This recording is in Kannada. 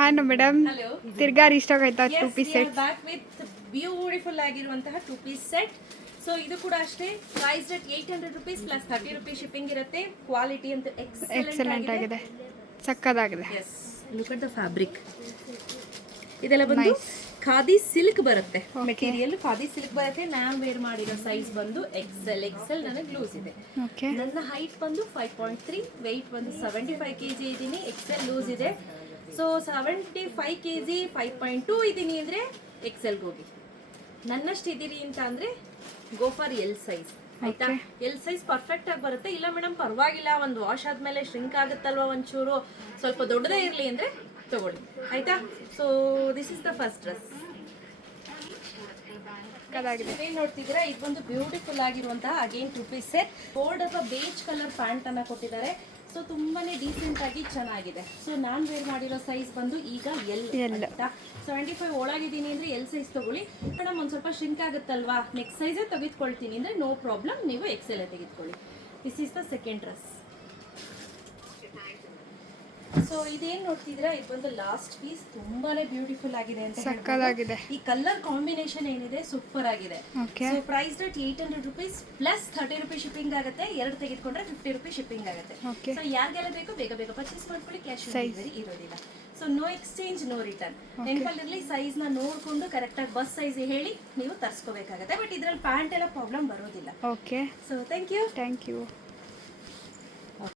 ಹಾಂ ಮೇಡಮ್, ಹಲೋ, ತಿರ್ಗಾ ರೀಸ್ಟಾಕ್ ಆಯ್ತಾ two piece set? Back with beautiful ಆಗಿರುವಂತಹ 2 ಪೀಸ್ ಸೆಟ್. ಸೊ ಇದು ಕೂಡ ಅಷ್ಟೇ, price at 800 rupees plus 30 rupees shipping ಇರುತ್ತೆ. ಕ್ವಾಲಿಟಿ ಅಂತ ಎಕ್ಸಲೆಂಟ್ ಆಗಿದೆ, ಸಕ್ಕದಾಗಿದೆ. Yes, look at the fabric. ಇದೆಲ್ಲ ಬಂದು ಖಾದಿ ಸಿಲ್ಕ್ ಬರುತ್ತೆ, ಮೆಟೀರಿಯಲ್ ಖಾದಿ ಸಿಲ್ಕ್ ಬರುತ್ತೆ. ನಾನ್ ವೇರ್ ಮಾಡಿರೋ ಸೈಜ್ ಬಂದು ಎಕ್ಸೆಲ್ ನನಗೆ ಲೂಸ್ ಇದೆ. ನನ್ನ ಹೈಟ್ ಬಂದು 5.3, ವೆಯ್ಟ್ ಬಂದು 75 kg ಇದ್ದೀನಿ. ಎಕ್ಸೆಲ್ ಲೂಸ್ ಇದೆ. ಸೊ 75 kg 5.2 ಇದ್ದೀನಿ ಅಂದರೆ ಎಕ್ಸೆಲ್ಗೆ ಹೋಗಿ. ನನ್ನಷ್ಟು ಇದ್ದೀರಿ ಅಂತ ಅಂದರೆ ಗೋ ಫಾರ್ ಎಲ್ ಸೈಜ್, ಆಯ್ತಾ? ಎಲ್ ಸೈಜ್ ಪರ್ಫೆಕ್ಟ್ ಆಗಿ ಬರುತ್ತೆ. ಇಲ್ಲ ಮೇಡಮ್ ಪರವಾಗಿಲ್ಲ, ಒಂದು ವಾಶ್ ಆದ್ಮೇಲೆ ಶ್ರಿಂಕ್ ಆಗುತ್ತಲ್ವ, ಒಂಚೂರು ಸ್ವಲ್ಪ ದೊಡ್ಡದೇ ಇರಲಿ ಅಂದರೆ ತಗೊಳ್ಳಿ, ಆಯ್ತಾ? So this is the first dress. ಏನ್ ನೋಡ್ತಿದ್ದೀರಾ, ಇದು ಒಂದು ಬ್ಯೂಟಿಫುಲ್ ಆಗಿರುವಂತಹ ಅಗೇನ್ 2 ಪೀಸ್ ಸೆಟ್. ಬೋರ್ಡ್ ಅಥವಾ ಬೇಜ್ ಕಲರ್ ಪ್ಯಾಂಟ್ ಅನ್ನ ಕೊಟ್ಟಿದ್ದಾರೆ. ಸೊ ತುಂಬಾನೇ ಡೀಸೆಂಟ್ ಆಗಿ ಚೆನ್ನಾಗಿದೆ. ಸೊ ನಾನ್ ವೇರ್ ಮಾಡಿರೋ ಸೈಜ್ ಬಂದು ಈಗ ಎಲ್, 75 ಒಳಗಿದ್ದೀನಿ ಅಂದ್ರೆ ಎಲ್ ಸೈಜ್ ತಗೊಳ್ಳಿ. ಮೇಡಮ್ ಒಂದ್ ಸ್ವಲ್ಪ ಶ್ರಿಂಕ್ ಆಗುತ್ತಲ್ವಾ, ನೆಕ್ಸ್ಟ್ ಸೈಜೇ ತೆಗೆದುಕೊಳ್ತೀನಿ ಅಂದ್ರೆ ನೋ ಪ್ರಾಬ್ಲಮ್, ನೀವು ಎಕ್ಸೆಲ್ ತೆಗೆದುಕೊಳ್ಳಿ. This is the second dress. So ಇದೇನ್ ನೋಡ್ತಿದ್ದೀರಾ, ಇದು ಬಂದು ಲಾಸ್ಟ್ ಪೀಸ್. ತುಂಬಾನೇ ಬ್ಯೂಟಿಫುಲ್ ಆಗಿದೆ ಅಂತ ಸಕ್ಕದಾಗಿದೆ. ಈ ಕಲರ್ ಕಾಂಬಿನೇಷನ್ ಏನಿದೆ ಸೂಪರ್ ಆಗಿದೆ. So price at 800 rupees plus 30 rupees shipping ಆಗುತ್ತೆ. 2 ತೆಗೆದುಕೊಂಡ್ರೆ 50 ರುಪೀಸ್ ಶಿಪ್ಪಿಂಗ್ ಆಗುತ್ತೆ. ಸೊ ಯಾರಿಗೆಲ್ಲ ಬೇಕು ಬೇಗ ಬೇಗ ಪರ್ಚೇಸ್ ಮಾಡ್ಕೊಳ್ಳಿ, ಕ್ಯಾಶ್ ಆನ್ ಡೆಲಿವರಿ ಇರೋದಿಲ್ಲ. So no exchange, no return. ನೆನಪಲ್ಲಿರಲಿ, ಸೈಜ್ ನ ನೋಡ್ಕೊಂಡು ಕರೆಕ್ಟ್ ಆಗಿ ಬಸ್ ಸೈಜ್ ಹೇಳಿ ನೀವು ತರಿಸ್ಕೋಬೇಕಾಗತ್ತೆ. ಬಟ್ ಇದ್ರಲ್ಲಿ ಪ್ಯಾಂಟ್ ಎಲ್ಲ ಪ್ರಾಬ್ಲಮ್ ಬರೋದಿಲ್ಲ. Okay, so thank you.